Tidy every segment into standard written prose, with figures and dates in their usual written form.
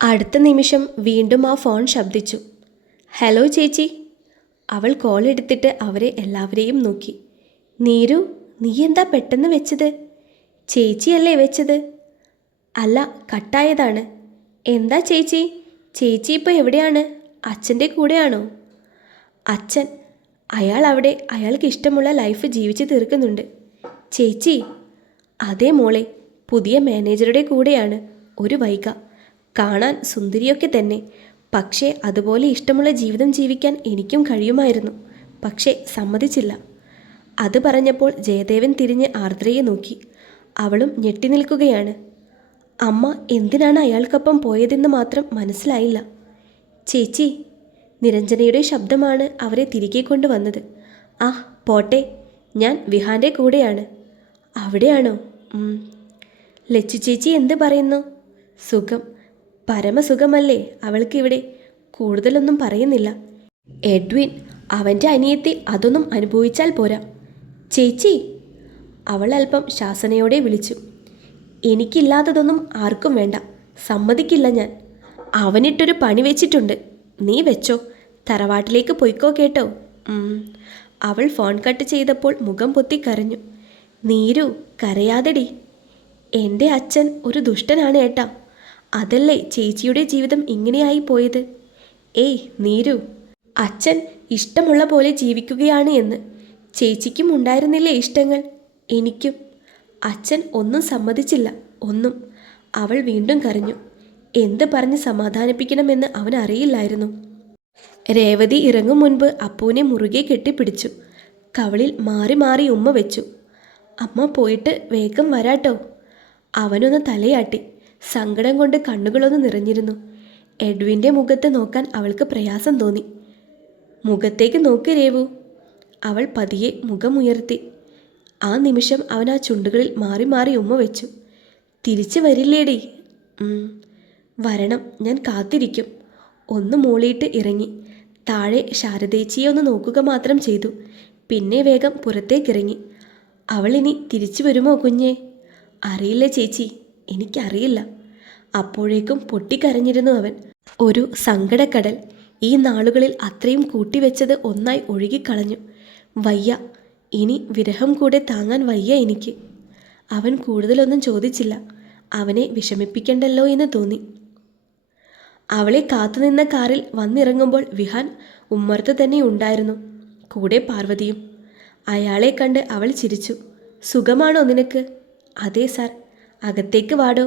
അടുത്ത നിമിഷം വീണ്ടും ആ ഫോൺ ശബ്ദിച്ചു. ഹലോ ചേച്ചി. അവൾ കോൾ എടുത്തിട്ട് അവരെ എല്ലാവരെയും നോക്കി. നീരു, നീ എന്താ പെട്ടെന്ന് വെച്ചത്? ചേച്ചിയല്ലേ വെച്ചത്? അല്ല, കട്ടായതാണ്. എന്താ ചേച്ചി? ചേച്ചി ഇപ്പോൾ എവിടെയാണ്? അച്ഛൻ്റെ കൂടെയാണോ? അച്ഛൻ അയാൾ അവിടെ അയാൾക്ക് ഇഷ്ടമുള്ള ലൈഫ് ജീവിച്ച് തീർക്കുന്നുണ്ട്. ചേച്ചി? അതേ മോളെ, പുതിയ മാനേജറുടെ കൂടെയാണ്. ഒരു വൈക. കാണാൻ സുന്ദരിയൊക്കെ തന്നെ. പക്ഷേ അതുപോലെ ഇഷ്ടമുള്ള ജീവിതം ജീവിക്കാൻ എനിക്കും കഴിയുമായിരുന്നു. പക്ഷേ സമ്മതിച്ചില്ല. അത് പറഞ്ഞപ്പോൾ ജയദേവൻ തിരിഞ്ഞ് ആർദ്രയെ നോക്കി. അവളും ഞെട്ടി നിൽക്കുകയാണ്. അമ്മ എന്തിനാണ് അയാൾക്കൊപ്പം പോയതെന്ന് മാത്രം മനസ്സിലായില്ല. ചേച്ചി. നിരഞ്ജനയുടെ ശബ്ദമാണ് അവരെ തിരികെ കൊണ്ടുവന്നത്. ആ പോട്ടെ, ഞാൻ വിഹാൻ്റെ കൂടെയാണ്. അവിടെയാണോ? ലച്ചു ചേച്ചി എന്ത് പറയുന്നു? സുഖം, പരമസുഖമല്ലേ അവൾക്കിവിടെ. കൂടുതലൊന്നും പറയുന്നില്ല. എഡ്വിൻ, അവൻ്റെ അനിയത്തി അതൊന്നും അനുഭവിച്ചാൽ പോരാ. ചേച്ചി. അവൾ അല്പം ശാസനയോടെ വിളിച്ചു. എനിക്കില്ലാത്തതൊന്നും ആർക്കും വേണ്ട. സമ്മതിക്കില്ല ഞാൻ. അവനിട്ടൊരു പണി വെച്ചിട്ടുണ്ട്. നീ വെച്ചോ. തറവാട്ടിലേക്ക് പൊയ്ക്കോ കേട്ടോ. അവൾ ഫോൺ കട്ട് ചെയ്തപ്പോൾ മുഖം പൊത്തി കരഞ്ഞു. നീരു, കരയാതെടി. എൻ്റെ അച്ഛൻ ഒരു ദുഷ്ടനാണ് ഏട്ടാ. അതല്ലേ ചേച്ചിയുടെ ജീവിതം ഇങ്ങനെയായി പോയത്. ഏയ് നീരു, അച്ഛൻ ഇഷ്ടമുള്ള പോലെ ജീവിക്കുകയാണ് എന്ന്. ചേച്ചിക്കും ഉണ്ടായിരുന്നില്ലേ ഇഷ്ടങ്ങൾ? എനിക്കും. അച്ഛൻ ഒന്നും സമ്മതിച്ചില്ല, ഒന്നും. അവൾ വീണ്ടും കരഞ്ഞു. എന്ത് പറഞ്ഞ് സമാധാനിപ്പിക്കണമെന്ന് അവനറിയില്ലായിരുന്നു. രേവതി ഇറങ്ങും മുൻപ് അപ്പുവിനെ മുറുകെ കെട്ടിപ്പിടിച്ചു. കവളിൽ മാറി മാറി ഉമ്മ വെച്ചു. അമ്മ പോയിട്ട് വേഗം വരാട്ടോ. അവനൊന്ന് തലയാട്ടി. സങ്കടം കൊണ്ട് കണ്ണുകളൊന്ന് നിറഞ്ഞിരുന്നു. എഡ്വിൻ്റെ മുഖത്ത് നോക്കാൻ അവൾക്ക് പ്രയാസം തോന്നി. മുഖത്തേക്ക് നോക്കി രേവു. അവൾ പതിയെ മുഖമുയർത്തി. ആ നിമിഷം അവൻ ആ ചുണ്ടുകളിൽ മാറി മാറി ഉമ്മ വെച്ചു. തിരിച്ചു വരില്ലേടി? വരണം, ഞാൻ കാത്തിരിക്കും. ഒന്ന് മൂളിയിട്ട് ഇറങ്ങി. താഴെ ശാരദേച്ചിയെ ഒന്ന് നോക്കുക മാത്രം ചെയ്തു. പിന്നെ വേഗം പുറത്തേക്കിറങ്ങി. അവളിനി തിരിച്ചു വരുമോ കുഞ്ഞേ? അറിയില്ല ചേച്ചി, എനിക്കറിയില്ല. അപ്പോഴേക്കും പൊട്ടിക്കരഞ്ഞിരുന്നു അവൻ. ഒരു സങ്കടക്കടൽ ഈ നാളുകളിൽ അത്രയും കൂട്ടിവെച്ചത് ഒന്നായി ഒഴുകിക്കളഞ്ഞു. വയ്യ, ഇനി വിരഹം കൂടെ താങ്ങാൻ വയ്യ എനിക്ക്. അവൻ കൂടുതലൊന്നും ചോദിച്ചില്ല. അവനെ വിഷമിപ്പിക്കണ്ടല്ലോ എന്ന് തോന്നി. അവളെ കാത്തുനിന്ന കാറിൽ വന്നിറങ്ങുമ്പോൾ വിഹാൻ ഉമ്മർത്ത് തന്നെ ഉണ്ടായിരുന്നു, കൂടെ പാർവതിയും. അയാളെ കണ്ട് അവൾ ചിരിച്ചു. സുഖമാണോ നിനക്ക്? അതെ സാർ. അകത്തേക്ക് വാടോ.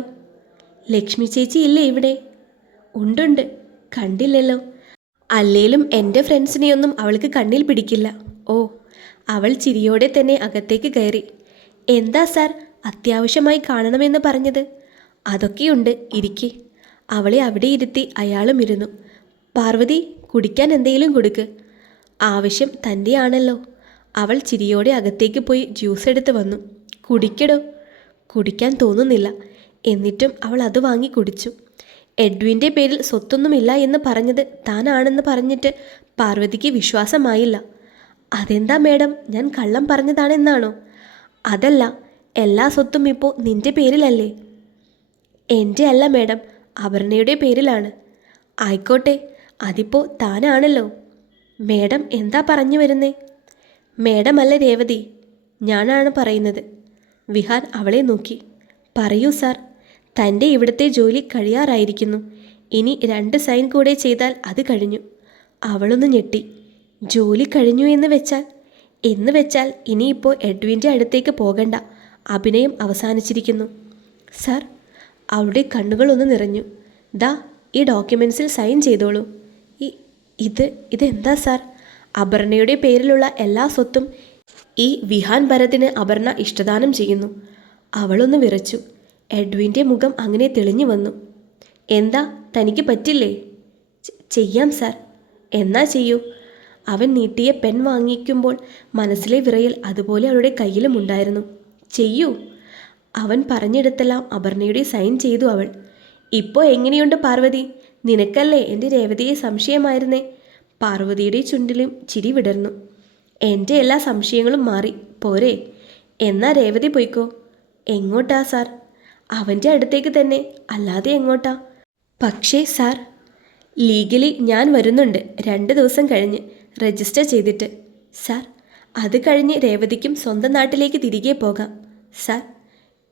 ലക്ഷ്മി ചേച്ചി ഇല്ലേ ഇവിടെ? ഉണ്ടുണ്ട്, കണ്ടില്ലല്ലോ. അല്ലേലും എൻ്റെ ഫ്രണ്ട്സിനെയൊന്നും അവൾക്ക് കണ്ണിൽ പിടിക്കില്ല. ഓ. അവൾ ചിരിയോടെ തന്നെ അകത്തേക്ക് കയറി. എന്താ സാർ, അത്യാവശ്യമായി കാണണമെന്ന് പറഞ്ഞത്? അതൊക്കെയുണ്ട്, ഇരിക്കെ. അവളെ അവിടെ ഇരുത്തി അയാളും ഇരുന്നു. പാർവതി, കുടിക്കാൻ എന്തെങ്കിലും കൊടുക്ക്. ആവശ്യം തൻ്റെ ആണല്ലോ. അവൾ ചിരിയോടെ അകത്തേക്ക് പോയി ജ്യൂസ് എടുത്ത് വന്നു. കുടിക്കടോ. കുടിക്കാൻ തോന്നുന്നില്ല. എന്നിട്ടും അവൾ അത് വാങ്ങി കുടിച്ചു. എഡ്വിൻ്റെ പേരിൽ സ്വത്തൊന്നുമില്ല എന്ന് പറഞ്ഞത് താനാണെന്ന് പറഞ്ഞിട്ട് പാർവതിക്ക് വിശ്വാസമായില്ല. അതെന്താ മേഡം, ഞാൻ കള്ളം പറഞ്ഞതാണെന്നാണോ? അതല്ല, എല്ലാ സ്വത്തും ഇപ്പോൾ നിൻ്റെ പേരിലല്ലേ? എൻ്റെ അല്ല മേഡം, അപർണയുടെ പേരിലാണ്. ആയിക്കോട്ടെ, അതിപ്പോൾ താനാണല്ലോ. മേഡം എന്താ പറഞ്ഞു വരുന്നേ? മേഡം അല്ല രേവതി, ഞാനാണ് പറയുന്നത്. വിഹാൻ അവളെ നോക്കി. പറയൂ സാർ. തൻ്റെ ഇവിടുത്തെ ജോലി കഴിയാറായിരിക്കുന്നു. ഇനി 2 സൈൻ കൂടെ ചെയ്താൽ അത് കഴിഞ്ഞു. അവളൊന്ന് ഞെട്ടി. ജോലി കഴിഞ്ഞു എന്ന് വെച്ചാൽ ഇനിയിപ്പോൾ എഡ്വിൻ്റെ അടുത്തേക്ക് പോകണ്ട. അഭിനയം അവസാനിച്ചിരിക്കുന്നു. സാർ. അവളുടെ കണ്ണുകളൊന്ന് നിറഞ്ഞു. ദാ, ഈ ഡോക്യുമെൻസിൽ സൈൻ ചെയ്തോളൂ. ഇതെന്താ സാർ? അപർണയുടെ പേരിലുള്ള എല്ലാ സ്വത്തും ഈ വിഹാൻ ഭരതിന് അപർണ ഇഷ്ടദാനം ചെയ്യുന്നു. അവളൊന്ന് വിറച്ചു. എഡ്വിൻ്റെ മുഖം അങ്ങനെ തെളിഞ്ഞു വന്നു. എന്താ, തനിക്ക് പറ്റില്ലേ? ചെയ്യാം സാർ. എന്നാ ചെയ്യൂ. അവൻ നീട്ടിയ പെൻ വാങ്ങിക്കുമ്പോൾ മനസ്സിലെ വിറയൽ അതുപോലെ അവളുടെ കയ്യിലും ഉണ്ടായിരുന്നു. ചെയ്യൂ. അവൻ പറഞ്ഞെടുത്തെല്ലാം അപർണയുടെ സൈൻ ചെയ്തു അവൾ. ഇപ്പോൾ എങ്ങനെയുണ്ട് പാർവതി? നിനക്കല്ലേ എൻ്റെ രേവതിയെ സംശയമായിരുന്നേ? പാർവതിയുടെ ചുണ്ടിലും ചിരി വിടർന്നു. എൻ്റെ എല്ലാ സംശയങ്ങളും മാറി പോരെ? എന്നാ രേവതി പൊയ്ക്കോ. എങ്ങോട്ടാ സാർ? അവൻ്റെ അടുത്തേക്ക് തന്നെ, അല്ലാതെ എങ്ങോട്ടാ? പക്ഷേ സാർ, ലീഗലി ഞാൻ വരുന്നുണ്ട് 2 ദിവസം കഴിഞ്ഞ് രജിസ്റ്റർ ചെയ്തിട്ട്. സാർ, അത് കഴിഞ്ഞ് രേവതിക്കും സ്വന്തം നാട്ടിലേക്ക് തിരികെ പോകാം. സാർ,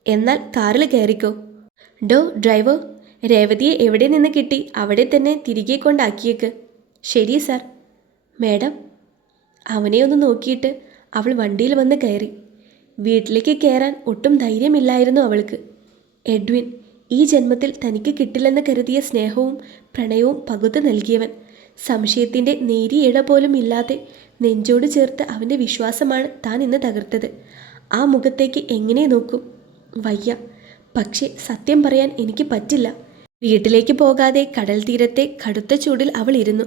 എന്നാൽ കാറിൽ കയറിക്കോ. ഡ്രൈവർ, രേവതിയെ എവിടെ നിന്ന് കിട്ടി അവിടെ തന്നെ തിരികെ കൊണ്ടാക്കിയേക്ക്. ശരി സാർ. മാഡം. അവനെ ഒന്ന് നോക്കിയിട്ട് അവൾ വണ്ടിയിൽ വന്ന് കയറി. വീട്ടിലേക്ക് കയറാൻ ഒട്ടും ധൈര്യമില്ലായിരുന്നു അവൾക്ക്. എഡ്വിൻ ഈ ജന്മത്തിൽ തനിക്ക് കിട്ടില്ലെന്ന് കരുതിയ സ്നേഹവും പ്രണയവും പകുത്തു നൽകിയവൻ, സംശയത്തിൻ്റെ നേരിയ ഇട പോലും ഇല്ലാതെ നെഞ്ചോട് ചേർത്ത് അവൻ്റെ വിശ്വാസമാണ് താൻ ഇന്ന് തകർത്തത്. ആ മുഖത്തേക്ക് എങ്ങനെ നോക്കും? വയ്യ. പക്ഷേ സത്യം പറയാൻ എനിക്ക് പറ്റില്ല. വീട്ടിലേക്ക് പോകാതെ കടൽ തീരത്തെ കടുത്ത ചൂടിൽ അവൾ ഇരുന്നു.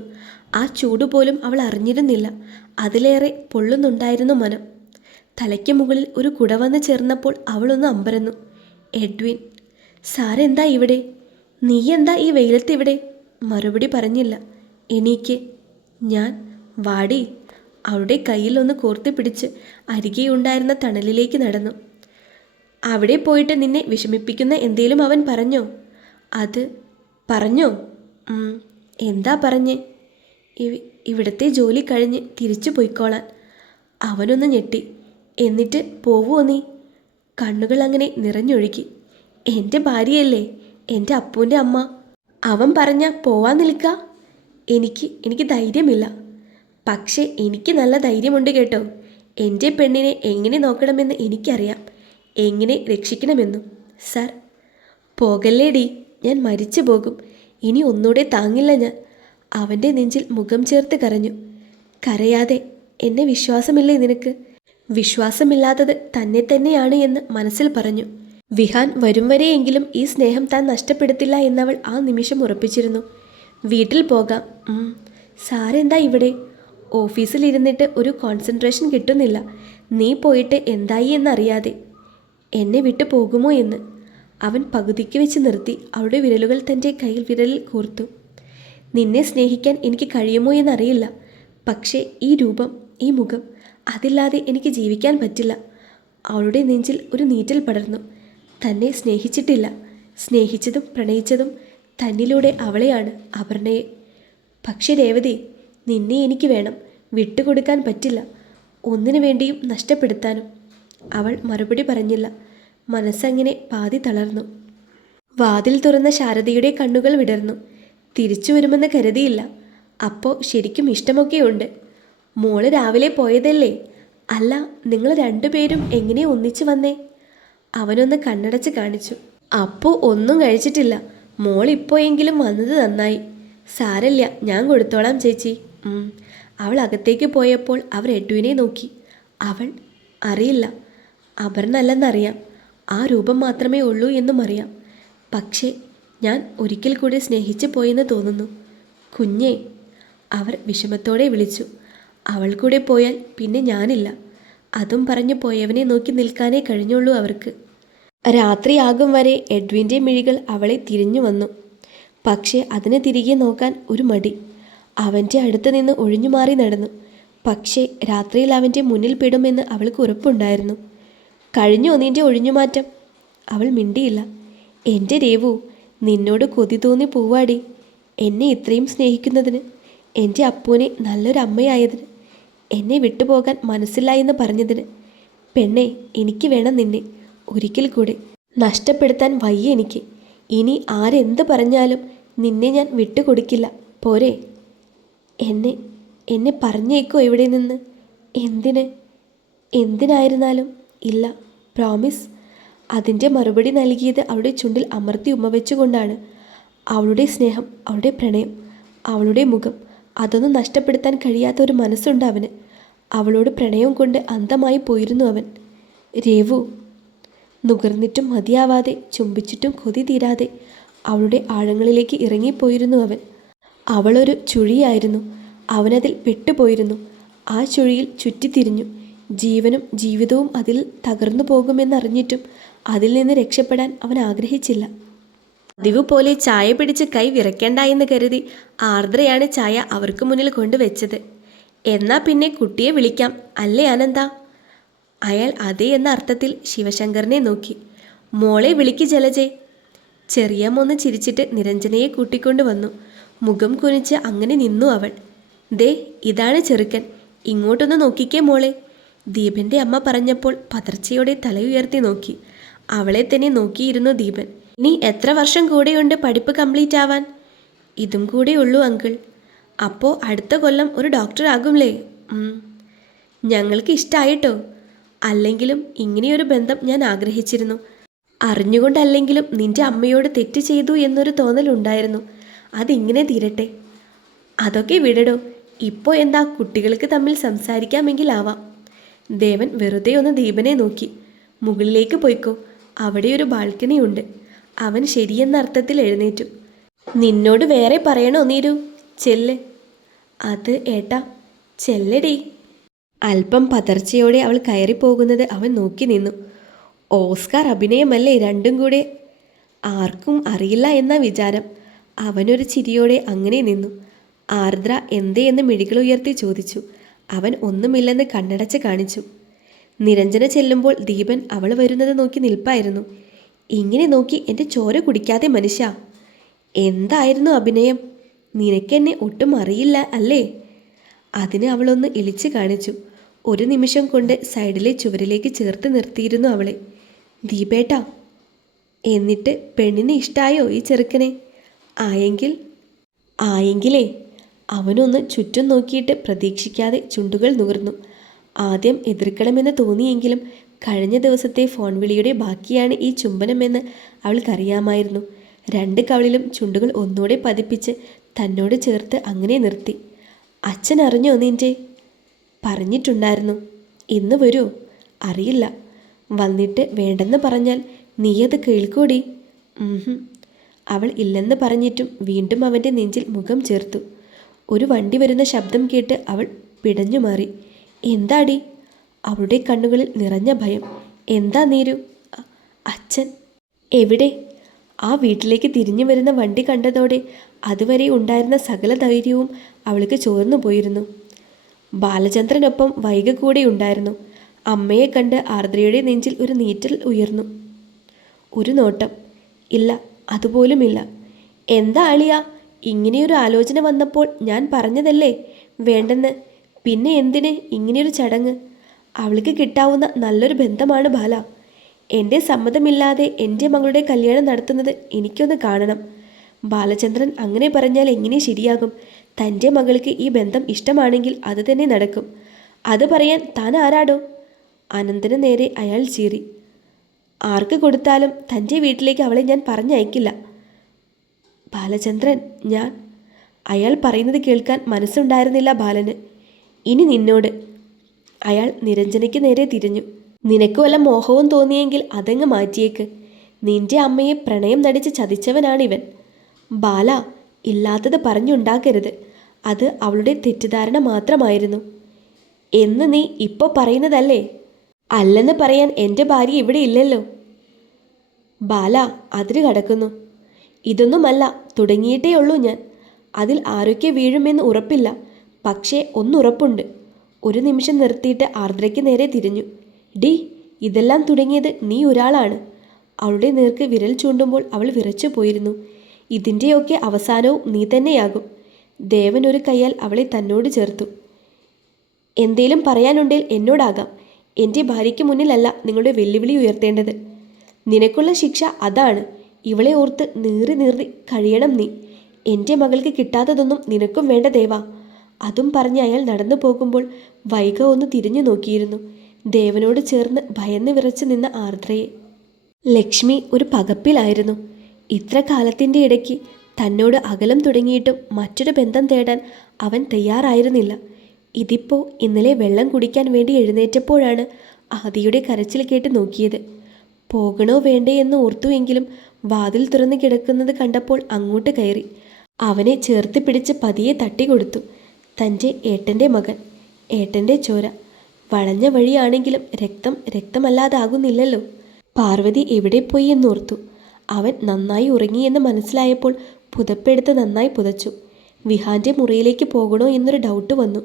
ആ ചൂടുപോലും അവൾ അറിഞ്ഞിരുന്നില്ല. അതിലേറെ പൊള്ളുന്നുണ്ടായിരുന്നു മനം. തലയ്ക്ക് മുകളിൽ ഒരു കുട വന്ന് ചേർന്നപ്പോൾ അവളൊന്ന് അമ്പരന്നു. എഡ്വിൻ, സാരെന്താ ഇവിടെ? നീ എന്താ ഈ വെയിലത്ത് ഇവിടെ? മറുപടി പറഞ്ഞില്ല. എണീക്ക്. ഞാൻ. വാടി. അവളുടെ കയ്യിൽ ഒന്ന് കോർത്ത് പിടിച്ച് അരികെയുണ്ടായിരുന്ന തണലിലേക്ക് നടന്നു. അവിടെ പോയിട്ട് നിന്നെ വിഷമിപ്പിക്കുന്ന എന്തേലും അവൻ പറഞ്ഞോ? അത് പറഞ്ഞോ? എന്താ പറഞ്ഞേ? ഇവിടുത്തെ ജോലി കഴിഞ്ഞ് തിരിച്ചു പോയിക്കോളാൻ. അവനൊന്ന് ഞെട്ടി. എന്നിട്ട് പോവുമോ നീ? കണ്ണുകൾ അങ്ങനെ നിറഞ്ഞൊഴുകി. എൻ്റെ ഭാര്യയല്ലേ, എൻ്റെ അപ്പൂൻ്റെ അമ്മ. അവൻ പറഞ്ഞ പോവാൻ നിൽക്ക? എനിക്ക് ധൈര്യമില്ല. പക്ഷേ എനിക്ക് നല്ല ധൈര്യമുണ്ട് കേട്ടോ. എൻ്റെ പെണ്ണിനെ എങ്ങനെ നോക്കണമെന്ന് എനിക്കറിയാം, എങ്ങനെ രക്ഷിക്കണമെന്നും. സാർ. പോകല്ലേടി, ഞാൻ മരിച്ചു പോകും. ഇനി ഒന്നുകൂടെ താങ്ങില്ല ഞാൻ. അവൻ്റെ നെഞ്ചിൽ മുഖം ചേർത്ത് കരഞ്ഞു. കരയാതെ. എന്നെ വിശ്വാസമില്ലേ നിനക്ക്? വിശ്വാസമില്ലാത്തത് തന്നെ തന്നെയാണ് എന്ന് മനസ്സിൽ പറഞ്ഞു. വിഹാൻ വരും വരെയെങ്കിലും ഈ സ്നേഹം താൻ നഷ്ടപ്പെടുത്തില്ല എന്നവൾ ആ നിമിഷം ഉറപ്പിച്ചിരുന്നു. വീട്ടിൽ പോകാം. സാരെന്താ ഇവിടെ? ഓഫീസിലിരുന്നിട്ട് ഒരു കോൺസെൻട്രേഷൻ കിട്ടുന്നില്ല. നീ പോയിട്ട് എന്തായി എന്നറിയാതെ. എന്നെ വിട്ടു പോകുമോ എന്ന് അവൻ പകുതിക്ക് വെച്ച് നിർത്തി. അവളുടെ വിരലുകൾ തൻ്റെ വിരലിൽ കോർത്തു. നിന്നെ സ്നേഹിക്കാൻ എനിക്ക് കഴിയുമോ എന്നറിയില്ല. പക്ഷേ ഈ രൂപം, ഈ മുഖം, അതില്ലാതെ എനിക്ക് ജീവിക്കാൻ പറ്റില്ല. അവളുടെ നെഞ്ചിൽ ഒരു നീറ്റൽ പടർന്നു. തന്നെ സ്നേഹിച്ചിട്ടില്ല. സ്നേഹിച്ചതും പ്രണയിച്ചതും തന്നിലൂടെ അവളെയാണ്, അപർണയെ. പക്ഷേ രേവതി, നിന്നെ എനിക്ക് വേണം. വിട്ടുകൊടുക്കാൻ പറ്റില്ല. ഒന്നിനു വേണ്ടിയും നഷ്ടപ്പെടുത്താനും. അവൾ മറുപടി പറഞ്ഞില്ല. മനസ്സങ്ങനെ പാതി തളർന്നു. വാതിൽ തുറന്ന ശാരദയുടെ കണ്ണുകൾ വിടർന്നു. തിരിച്ചു വരുമെന്ന് കരുതിയില്ല. അപ്പോൾ ശരിക്കും ഇഷ്ടമൊക്കെയുണ്ട്. മോള് രാവിലെ പോയതല്ലേ? അല്ല, നിങ്ങൾ രണ്ടുപേരും എങ്ങനെ ഒന്നിച്ചു വന്നേ? അവനൊന്ന് കണ്ണടച്ച് കാണിച്ചു. അപ്പോൾ ഒന്നും കഴിച്ചിട്ടില്ല. മോളിപ്പോയെങ്കിലും വന്നത് നന്നായി. സാരല്ല, ഞാൻ കൊടുത്തോളാം ചേച്ചി. അവൾ അകത്തേക്ക് പോയപ്പോൾ അവർ എഡ്വിനെ നോക്കി. അവൾ. അറിയില്ല. അപർണല്ലെന്നറിയാം. ആ രൂപം മാത്രമേ ഉള്ളൂ എന്നും അറിയാം. പക്ഷേ ഞാൻ ഒരിക്കൽ കൂടി സ്നേഹിച്ചു പോയെന്ന് തോന്നുന്നു. കുഞ്ഞേ, അവർ വിഷമത്തോടെ വിളിച്ചു. അവൾ കൂടെ പോയാൽ പിന്നെ ഞാനില്ല. അതും പറഞ്ഞു പോയവനെ നോക്കി നിൽക്കാനേ കഴിഞ്ഞുള്ളൂ അവർക്ക്. രാത്രിയാകും വരെ എഡ്വിൻ്റെ മിഴികൾ അവളെ തിരിഞ്ഞു വന്നു. പക്ഷേ അതിനെ തിരികെ നോക്കാൻ ഒരു മടി. അവൻ്റെ അടുത്ത് നിന്ന് ഒഴിഞ്ഞു മാറി നടന്നു. പക്ഷേ രാത്രിയിൽ അവൻ്റെ മുന്നിൽ പെടുമെന്ന് അവൾക്ക് ഉറപ്പുണ്ടായിരുന്നു. കഴിഞ്ഞോ നിൻ്റെ ഒഴിഞ്ഞുമാറ്റം? അവൾ മിണ്ടിയില്ല. എൻ്റെ രേവു, നിന്നോട് കൊതി തോന്നി പോവാടി. എന്നെ ഇത്രയും സ്നേഹിക്കുന്നതിന്, എൻ്റെ അപ്പൂനെ നല്ലൊരു അമ്മയായതിന്, എന്നെ വിട്ടുപോകാൻ മനസ്സില്ല എന്ന് പറഞ്ഞതിന്. പെണ്ണെ, എനിക്ക് വേണം നിന്നെ ഒരിക്കൽ കൂടെ. നഷ്ടപ്പെടുത്താൻ വയ്യ എനിക്ക്. ഇനി ആരെന്ത് പറഞ്ഞാലും നിന്നെ ഞാൻ വിട്ടുകൊടുക്കില്ല. പോരെ? എന്നെ പറഞ്ഞേക്കോ ഇവിടെ നിന്ന്? എന്തിനായിരുന്നാലും ഇല്ല. പ്രോമിസ്. അതിൻ്റെ മറുപടി നൽകിയത് അവളുടെ ചുണ്ടിൽ അമർത്തി ഉമ്മ വെച്ചുകൊണ്ടാണ്. അവളുടെ സ്നേഹം, അവളുടെ പ്രണയം, അവളുടെ മുഖം, അതൊന്നും നഷ്ടപ്പെടുത്താൻ കഴിയാത്ത ഒരു മനസ്സുണ്ട് അവന്. അവളോട് പ്രണയം കൊണ്ട് അന്ധമായി പോയിരുന്നു അവൻ. രേവു. നുകർന്നിട്ടും മതിയാവാതെ, ചുംബിച്ചിട്ടും കൊതി തീരാതെ അവളുടെ ആഴങ്ങളിലേക്ക് ഇറങ്ങിപ്പോയിരുന്നു അവൻ. അവളൊരു ചുഴിയായിരുന്നു. അവനതിൽ പെട്ടുപോയിരുന്നു. ആ ചുഴിയിൽ ചുറ്റിത്തിരിഞ്ഞു. ജീവനും ജീവിതവും അതിൽ തകർന്നു പോകുമെന്നറിഞ്ഞിട്ടും അതിൽ നിന്ന് രക്ഷപ്പെടാൻ അവൻ ആഗ്രഹിച്ചില്ല. പതിവ് പോലെ ചായ പിടിച്ച് കൈ വിറയ്ക്കേണ്ട എന്ന് കരുതി ആർദ്രയാണ് ചായ അവർക്ക് മുന്നിൽ കൊണ്ടുവച്ചത്. എന്നാ പിന്നെ കുട്ടിയെ വിളിക്കാം അല്ലേ അനന്ത? അയാൾ അതേ എന്ന അർത്ഥത്തിൽ ശിവശങ്കറിനെ നോക്കി. മോളെ വിളിക്ക് ജലജെ. ചെറിയമ്മ ചിരിച്ചിട്ട് നിരഞ്ജനയെ കൂട്ടിക്കൊണ്ട് വന്നു. മുഖം കുനിച്ച് അങ്ങനെ നിന്നു അവൾ. ദേ ഇതാണ് ചെറുക്കൻ, ഇങ്ങോട്ടൊന്ന് നോക്കിക്കേ മോളെ. ദീപൻ്റെ അമ്മ പറഞ്ഞപ്പോൾ പതർച്ചയോടെ തലയുയർത്തി നോക്കി. അവളെ തന്നെ നോക്കിയിരുന്നു ദീപൻ. ഇനി എത്ര വർഷം കൂടെയുണ്ട് പഠിപ്പ് കംപ്ലീറ്റ് ആവാൻ? ഇതും കൂടെ ഉള്ളൂ അങ്കിൾ. അപ്പോൾ അടുത്ത കൊല്ലം ഒരു ഡോക്ടർ ആകുംലേ? ഞങ്ങൾക്ക് ഇഷ്ടമായിട്ടോ. അല്ലെങ്കിലും ഇങ്ങനെയൊരു ബന്ധം ഞാൻ ആഗ്രഹിച്ചിരുന്നു. അറിഞ്ഞുകൊണ്ടല്ലെങ്കിലും നിന്റെ അമ്മയോട് തെറ്റ് ചെയ്തു എന്നൊരു തോന്നലുണ്ടായിരുന്നു. അതിങ്ങനെ തീരട്ടെ. അതൊക്കെ വിടടോ. ഇപ്പോൾ എന്താ, കുട്ടികൾക്ക് തമ്മിൽ സംസാരിക്കാമെങ്കിലാവാം. ദേവൻ വെറുതെ ഒന്ന് ദീപനെ നോക്കി. മുകളിലേക്ക് പോയിക്കോ, അവിടെ ഒരു ബാൽക്കണി ഉണ്ട്. അവൻ ശരിയെന്ന അർത്ഥത്തിൽ എഴുന്നേറ്റു. നിന്നോട് വേറെ പറയണോ നീരു? ചെല്ല്. അത് ഏട്ടാ. ചെല്ലടി. അല്പം പതർച്ചയോടെ അവൾ കയറിപ്പോകുന്നത് അവൻ നോക്കി നിന്നു. ഓസ്കാർ അഭിനയമല്ലേ രണ്ടും കൂടെ? ആർക്കും അറിയില്ല എന്ന വിചാരം. അവനൊരു ചിരിയോടെ അങ്ങനെ നിന്നു. ആർദ്ര എന്തേ എന്ന് മിഴികൾ ഉയർത്തി ചോദിച്ചു. അവൻ ഒന്നുമില്ലെന്ന് കണ്ണടച്ച് കാണിച്ചു. നിരഞ്ജന ചെല്ലുമ്പോൾ ദീപൻ അവൾ വരുന്നത് നോക്കി നിൽപ്പായിരുന്നു. ഇങ്ങനെ നോക്കി എൻ്റെ ചോര കുടിക്കാതെ മനുഷ്യ. എന്തായിരുന്നു അഭിനയം? നിനക്കെന്നെ ഒട്ടും അറിയില്ല അല്ലേ? അതിന് അവളൊന്ന് ഇളിച്ച് കാണിച്ചു. ഒരു നിമിഷം കൊണ്ട് സൈഡിലെ ചുവരിലേക്ക് ചേർത്ത് നിർത്തിയിരുന്നു അവളെ. ദീപേട്ടാ. എന്നിട്ട് പെണ്ണിന് ഇഷ്ടായോ ഈ ചെറുക്കനെ? ആയെങ്കിലേ. അവനൊന്ന് ചുറ്റും നോക്കിയിട്ട് പ്രതീക്ഷിക്കാതെ ചുണ്ടുകൾ നുകർന്നു. ആദ്യം എതിർക്കണമെന്ന് തോന്നിയെങ്കിലും കഴിഞ്ഞ ദിവസത്തെ ഫോൺ വിളിയുടെ ബാക്കിയാണ് ഈ ചുംബനമെന്ന് അവൾക്കറിയാമായിരുന്നു. രണ്ട് കവളിലും ചുണ്ടുകൾ ഒന്നുകൂടെ പതിപ്പിച്ച് തന്നോട് ചേർത്ത് അങ്ങനെ നിർത്തി. അച്ഛൻ അറിഞ്ഞോ നിൻ്റെ? പറഞ്ഞിട്ടുണ്ടായിരുന്നു. ഇന്ന് വരുമോ? അറിയില്ല. വന്നിട്ട് വേണ്ടെന്ന് പറഞ്ഞാൽ നീയത് കേൾക്കൂടി? അവൾ ഇല്ലെന്ന് പറഞ്ഞിട്ടും വീണ്ടും അവൻ്റെ നെഞ്ചിൽ മുഖം ചേർത്തു. ഒരു വണ്ടി വരുന്ന ശബ്ദം കേട്ട് അവൾ പിടഞ്ഞു മാറി. എന്താടി? അവളുടെ കണ്ണുകളിൽ നിറഞ്ഞ ഭയം. എന്താ നീരു? അച്ഛൻ എവിടെ? ആ വീട്ടിലേക്ക് തിരിഞ്ഞു വരുന്ന വണ്ടി കണ്ടതോടെ അതുവരെ ഉണ്ടായിരുന്ന സകല ധൈര്യവും അവൾക്ക് ചോർന്നു പോയിരുന്നു. ബാലചന്ദ്രനൊപ്പം വൈക കൂടെ ഉണ്ടായിരുന്നു. അമ്മയെ കണ്ട് ആർദ്രയുടെ നെഞ്ചിൽ ഒരു നീറ്റൽ ഉയർന്നു. ഒരു നോട്ടം. ഇല്ല, അതുപോലുമില്ല. എന്താ അളിയ, ഇങ്ങനെയൊരു ആലോചന വന്നപ്പോൾ ഞാൻ പറഞ്ഞതല്ലേ വേണ്ടെന്ന്? പിന്നെ എന്തിന് ഇങ്ങനെയൊരു ചടങ്ങ്? അവൾക്ക് കിട്ടാവുന്ന നല്ലൊരു ബന്ധമാണ് ബാല. എൻ്റെ സമ്മതമില്ലാതെ എൻ്റെ മകളുടെ കല്യാണം നടത്തുന്നത് എനിക്കൊന്ന് കാണണം. ബാലചന്ദ്രൻ അങ്ങനെ പറഞ്ഞാൽ എങ്ങനെ ശരിയാകും? തൻ്റെ മകൾക്ക് ഈ ബന്ധം ഇഷ്ടമാണെങ്കിൽ അത് തന്നെ നടക്കും. അത് പറയാൻ താൻ ആരാടോ? അനന്തന് നേരെ അയാൾ ചീറി. ആർക്ക് കൊടുത്താലും തൻ്റെ വീട്ടിലേക്ക് അവളെ ഞാൻ പറഞ്ഞയക്കില്ല. ബാലചന്ദ്രൻ, ഞാൻ... അയാൾ പറയുന്നത് കേൾക്കാൻ മനസ്സുണ്ടായിരുന്നില്ല ബാലന്. ഇനി നിന്നോട്... അയാൾ നിരഞ്ജനയ്ക്ക് നേരെ തിരിഞ്ഞു. നിനക്ക് വല്ല മോഹവും തോന്നിയെങ്കിൽ അതങ്ങ് മാറ്റിയേക്ക്. നിന്റെ അമ്മയെ പ്രണയം നടിച്ച് ചതിച്ചവനാണിവൻ. ബാല, ഇല്ലാത്തത് പറഞ്ഞുണ്ടാക്കരുത്. അത് അവളുടെ തെറ്റിദ്ധാരണ മാത്രമായിരുന്നു എന്ന് നീ ഇപ്പോൾ പറയുന്നതല്ലേ? അല്ലെന്ന് പറയാൻ എൻ്റെ ഭാര്യ ഇവിടെ ഇല്ലല്ലോ. ബാല, അതിര് കടക്കുന്നു. ഇതൊന്നുമല്ല, തുടങ്ങിയിട്ടേ ഉള്ളൂ ഞാൻ. അതിൽ ആരൊക്കെ വീഴുമെന്ന് ഉറപ്പില്ല. പക്ഷേ ഒന്നുറപ്പുണ്ട്. ഒരു നിമിഷം നിർത്തിയിട്ട് ആർദ്രയ്ക്ക് നേരെ തിരിഞ്ഞു. ഡി, ഇതെല്ലാം തുടങ്ങിയത് നീ ഒരാളാണ്. അവളുടെ നേർക്ക് വിരൽ ചൂണ്ടുമ്പോൾ അവൾ വിറച്ചു പോയിരുന്നു. ഇതിൻ്റെയൊക്കെ അവസാനവും നീ തന്നെയാകും. ദേവൻ ഒരു കൈയാൽ അവളെ തന്നോട് ചേർത്തു. എന്തേലും പറയാനുണ്ടെങ്കിൽ എന്നോടാകാം. എൻ്റെ ഭാര്യയ്ക്ക് മുന്നിലല്ല നിങ്ങളുടെ വെല്ലുവിളി ഉയർത്തേണ്ടത്. നിനക്കുള്ള ശിക്ഷ അതാണ്. ഇവളെ ഓർത്ത് നീറി നീറി കഴിയണം നീ. എൻ്റെ മകൾക്ക് കിട്ടാത്തതൊന്നും നിനക്കും വേണ്ട ദേവാ. അതും പറഞ്ഞ് അയാൾ നടന്നു പോകുമ്പോൾ വൈക ഒന്ന് തിരിഞ്ഞു നോക്കിയിരുന്നു ദേവനോട് ചേർന്ന് ഭയന്ന് വിറച്ചു നിന്ന ആർദ്രയെ. ലക്ഷ്മി ഒരു പകപ്പിലായിരുന്നു. ഇത്ര കാലത്തിൻ്റെ ഇടയ്ക്ക് തന്നോട് അകലം തുടങ്ങിയിട്ടും മറ്റൊരു ബന്ധം തേടാൻ അവൻ തയ്യാറായിരുന്നില്ല. ഇതിപ്പോൾ ഇന്നലെ വെള്ളം കുടിക്കാൻ വേണ്ടി എഴുന്നേറ്റപ്പോഴാണ് ആദിയുടെ കരച്ചിൽ കേട്ട് നോക്കിയത്. പോകണോ വേണ്ടേ എന്ന് ഓർത്തുവെങ്കിലും വാതിൽ തുറന്ന് കിടക്കുന്നത് കണ്ടപ്പോൾ അങ്ങോട്ട് കയറി. അവനെ ചേർത്ത് പിടിച്ച് പതിയെ തട്ടിക്കൊടുത്തു. തൻ്റെ ഏട്ടൻ്റെ മകൻ, ഏട്ടൻ്റെ ചോര. വളഞ്ഞ വഴിയാണെങ്കിലും രക്തം രക്തമല്ലാതാകുന്നില്ലല്ലോ. പാർവതി എവിടെ പോയി എന്നോർത്തു. അവൻ നന്നായി ഉറങ്ങിയെന്ന് മനസ്സിലായപ്പോൾ പുതപ്പെടുത്ത് നന്നായി പുതച്ചു. വിഹാൻ്റെ മുറിയിലേക്ക് പോകണോ എന്നൊരു ഡൗട്ട് വന്നു.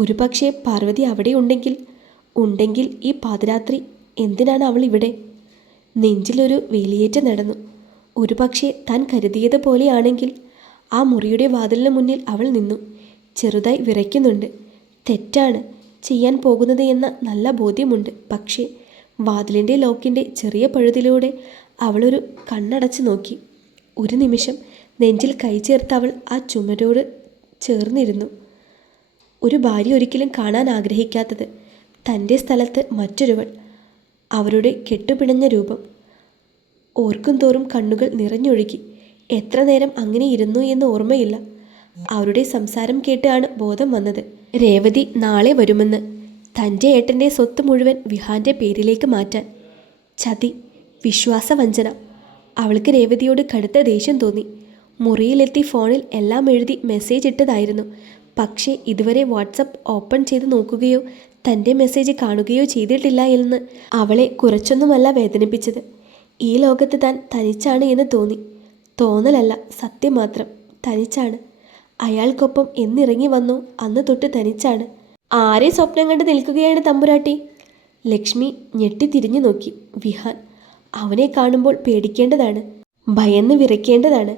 ഒരുപക്ഷെ പാർവതി അവിടെ ഉണ്ടെങ്കിൽ ഈ പാതിരാത്രി എന്തിനാണ് അവൾ ഇവിടെ? നെഞ്ചിലൊരു വേലിയേറ്റ് നടന്നു. ഒരുപക്ഷെ താൻ കരുതിയതുപോലെയാണെങ്കിൽ ആ മുറിയുടെ വാതിലിന് മുന്നിൽ അവൾ നിന്നു. ചെറുതായി വിറയ്ക്കുന്നുണ്ട്. തെറ്റാണ് ചെയ്യാൻ പോകുന്നത് എന്ന നല്ല ബോധ്യമുണ്ട്. പക്ഷേ വാതിലിൻ്റെ ലോക്കിൻ്റെ ചെറിയ പഴുതിലൂടെ അവളൊരു കണ്ണടച്ച് നോക്കി. ഒരു നിമിഷം നെഞ്ചിൽ കൈ ചേർത്ത് അവൾ ആ ചുമരോട് ചേർന്നിരുന്നു. ഒരു ഭാര്യ ഒരിക്കലും കാണാൻ ആഗ്രഹിക്കാത്തത്, തൻ്റെ സ്ഥലത്ത് മറ്റൊരുവൾ, അവരുടെ കെട്ടുപിണഞ്ഞ രൂപം. ഓർക്കും തോറും കണ്ണുകൾ നിറഞ്ഞൊഴുകി. എത്ര നേരം അങ്ങനെ ഇരുന്നു എന്ന് ഓർമ്മയില്ല. അവരുടെ സംസാരം കേട്ടാണ് ബോധം വന്നത്. രേവതി നാളെ വരുമെന്ന്. തൻ്റെ ഏട്ടൻ്റെ സ്വത്ത് മുഴുവൻ വിഹാൻ്റെ പേരിലേക്ക് മാറ്റാൻ. ചതി, വിശ്വാസവഞ്ചന. അവൾക്ക് രേവതിയോട് കടുത്ത ദേഷ്യം തോന്നി. മുറിയിലെത്തി ഫോണിൽ എല്ലാം എഴുതി മെസ്സേജ് ഇട്ടതായിരുന്നു. പക്ഷേ ഇതുവരെ വാട്സപ്പ് ഓപ്പൺ ചെയ്ത് നോക്കുകയോ തൻ്റെ മെസ്സേജ് കാണുകയോ ചെയ്തിട്ടില്ല എന്ന് അവളെ കുറച്ചൊന്നുമല്ല വേദനിപ്പിച്ചത്. ഈ ലോകത്ത് താൻ തനിച്ചാണ് എന്ന് തോന്നി. തോന്നലല്ല, സത്യം മാത്രം. തനിച്ചാണ്. അയാൾക്കൊപ്പം എന്നിറങ്ങി വന്നു അന്ന് തൊട്ട് തനിച്ചാണ്. ആരെ സ്വപ്നം കണ്ട് നിൽക്കുകയാണ് തമ്പുരാട്ടി? ലക്ഷ്മി ഞെട്ടി തിരിഞ്ഞു നോക്കി. വിഹാൻ. അവനെ കാണുമ്പോൾ പേടിക്കേണ്ടതാണ്, ഭയന്ന് വിറയ്ക്കേണ്ടതാണ്.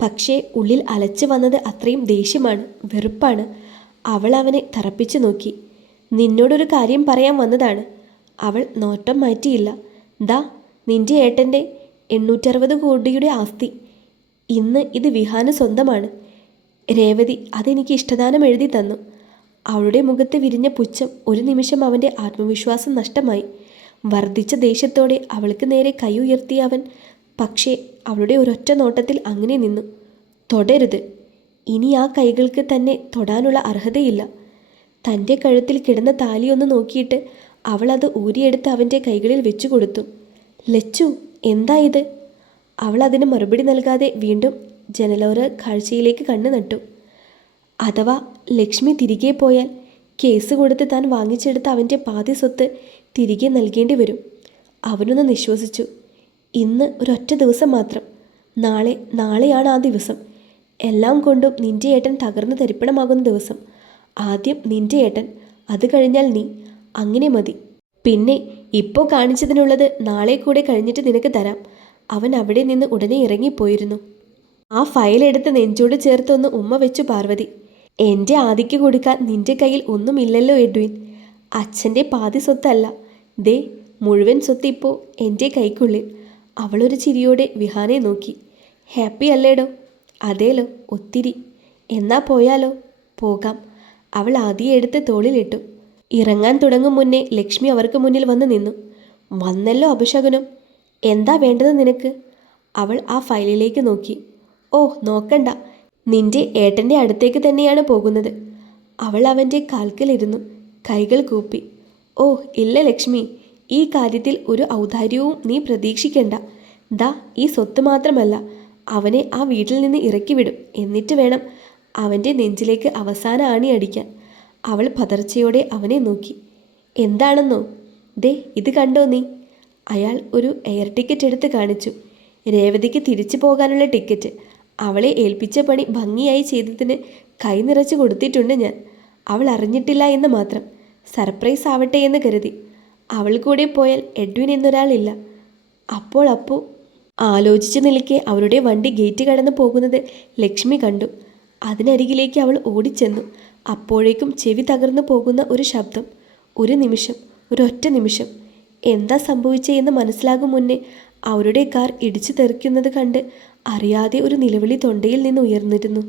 പക്ഷേ ഉള്ളിൽ അലച്ചു വന്നത് അത്രയും ദേഷ്യമാണ്, വെറുപ്പാണ്. അവൾ അവനെ തറപ്പിച്ചു നോക്കി. നിന്നോടൊരു കാര്യം പറയാൻ വന്നതാണ്. അവൾ നോട്ടം മാറ്റിയില്ല. ദാ നിന്റെ ഏട്ടൻ്റെ 860 കോടിയുടെ ആസ്തി. ഇന്ന് ഇത് വിഹാന് സ്വന്തമാണ്. രേവതി അതെനിക്ക് ഇഷ്ടദാനം എഴുതി തന്നു. അവളുടെ മുഖത്ത് വിരിഞ്ഞ പുച്ഛം ഒരു നിമിഷം അവൻ്റെ ആത്മവിശ്വാസം നഷ്ടമായി. വർദ്ധിച്ച ദേഷ്യത്തോടെ അവൾക്ക് നേരെ കൈ ഉയർത്തിയ അവൻ പക്ഷേ അവളുടെ ഒരൊറ്റ നോട്ടത്തിൽ അങ്ങനെ നിന്നു. തൊടരുത്. ഇനി ആ കൈകൾക്ക് തന്നെ തൊടാനുള്ള അർഹതയില്ല. തൻ്റെ കഴുത്തിൽ കിടന്ന താലിയൊന്ന് നോക്കിയിട്ട് അവൾ അത് ഊരിയെടുത്ത് അവൻ്റെ കൈകളിൽ വെച്ചു കൊടുത്തു. ലച്ചു, എന്താ ഇത്? അവൾ അതിന് മറുപടി നൽകാതെ വീണ്ടും ജനലോര കാഴ്ചയിലേക്ക് കണ്ണു നട്ടു. അഥവാ ലക്ഷ്മി തിരികെ പോയാൽ കേസ് കൊടുത്ത് താൻ വാങ്ങിച്ചെടുത്ത അവൻ്റെ പാതി സ്വത്ത് തിരികെ നൽകേണ്ടി വരും. അവനൊന്ന് നിശ്വസിച്ചു. ഇന്ന് ഒരൊറ്റ ദിവസം മാത്രം. നാളെയാണ് ആ ദിവസം. എല്ലാം കൊണ്ടും നിന്റെ ഏട്ടൻ തകർന്ന് തരിപ്പണമാകുന്ന ദിവസം. ആദ്യം നിന്റെ ഏട്ടൻ, അത് കഴിഞ്ഞാൽ നീ. അങ്ങനെ മതി. പിന്നെ ഇപ്പോൾ കാണിച്ചതിനുള്ളത് നാളെ കൂടെ കഴിഞ്ഞിട്ട് നിനക്ക് തരാം. അവൻ അവിടെ നിന്ന് ഉടനെ ഇറങ്ങിപ്പോയിരുന്നു. ആ ഫയൽ എടുത്ത് നെഞ്ചോട് ചേർത്തൊന്ന് ഉമ്മ വെച്ചു പാർവതി. എൻ്റെ ആദിക്ക് കൊടുക്കാൻ നിന്റെ കയ്യിൽ ഒന്നുമില്ലല്ലോ എഡ്വിൻ. അച്ഛൻ്റെ പാതി സ്വത്തല്ല, ദേ മുഴുവൻ സ്വത്ത് ഇപ്പോൾ എൻ്റെ കൈക്കുള്ളിൽ. അവളൊരു ചിരിയോടെ വിഹാനെ നോക്കി. ഹാപ്പി അല്ലേടോ? അതേലോ, ഒത്തിരി. എന്നാ പോയാലോ? പോകാം. അവൾ ആദിയെ എടുത്ത് തോളിലിട്ടു. ഇറങ്ങാൻ തുടങ്ങും മുന്നേ ലക്ഷ്മി അവർക്ക് മുന്നിൽ വന്ന് നിന്നു. വന്നല്ലോ അപശകുനം. എന്താ വേണ്ടത് നിനക്ക്? അവൾ ആ ഫയലിലേക്ക് നോക്കി. ഓ നോക്കണ്ട, നിന്റെ ഏട്ടൻ്റെ അടുത്തേക്ക് തന്നെയാണ് പോകുന്നത്. അവൾ അവൻ്റെ കാൽക്കലിരുന്നു, കൈകൾ കൂപ്പി. ഓ ഇല്ല ലക്ഷ്മി, ഈ കാര്യത്തിൽ ഒരു ഔദാര്യവും നീ പ്രതീക്ഷിക്കണ്ട. ദാ ഈ സ്വത്ത് മാത്രമല്ല, അവനെ ആ വീട്ടിൽ നിന്ന് ഇറക്കിവിടും. എന്നിട്ട് വേണം അവൻ്റെ നെഞ്ചിലേക്ക് അവസാന ആണി അടിക്കാൻ. അവൾ പതർച്ചയോടെ അവനെ നോക്കി. എന്താണെന്നോ? ദേ ഇത് കണ്ടോ നീ? അയാൾ ഒരു എയർ ടിക്കറ്റ് എടുത്ത് കാണിച്ചു. രേവതിക്ക് തിരിച്ചു പോകാനുള്ള ടിക്കറ്റ്. അവളെ ഏൽപ്പിച്ച പണി ഭംഗിയായി ചെയ്തതിന് കൈ നിറച്ച് കൊടുത്തിട്ടുണ്ട് ഞാൻ. അവൾ അറിഞ്ഞിട്ടില്ല എന്ന് മാത്രം. സർപ്രൈസ് ആവട്ടെ എന്ന് കരുതി. അവൾ കൂടെ പോയാൽ എഡ്വിൻ എന്നൊരാളില്ല. അപ്പോൾ ആലോചിച്ചു നിൽക്കെ അവരുടെ വണ്ടി ഗേറ്റ് കടന്നു പോകുന്നത് ലക്ഷ്മി കണ്ടു. അതിനരികിലേക്ക് അവൾ ഓടിച്ചെന്നു. അപ്പോഴേക്കും ചെവി തകർന്നു പോകുന്ന ഒരു ശബ്ദം. ഒരു നിമിഷം, ഒരൊറ്റ നിമിഷം. എന്താ സംഭവിച്ചതെന്ന് മനസ്സിലാകും മുന്നേ അവരുടെ കാർ ഇടിച്ചു തെറിക്കുന്നത് കണ്ട് അറിയാതെ ഒരു നിലവിളി തൊണ്ടയിൽ നിന്ന് ഉയർന്നിരുന്നു.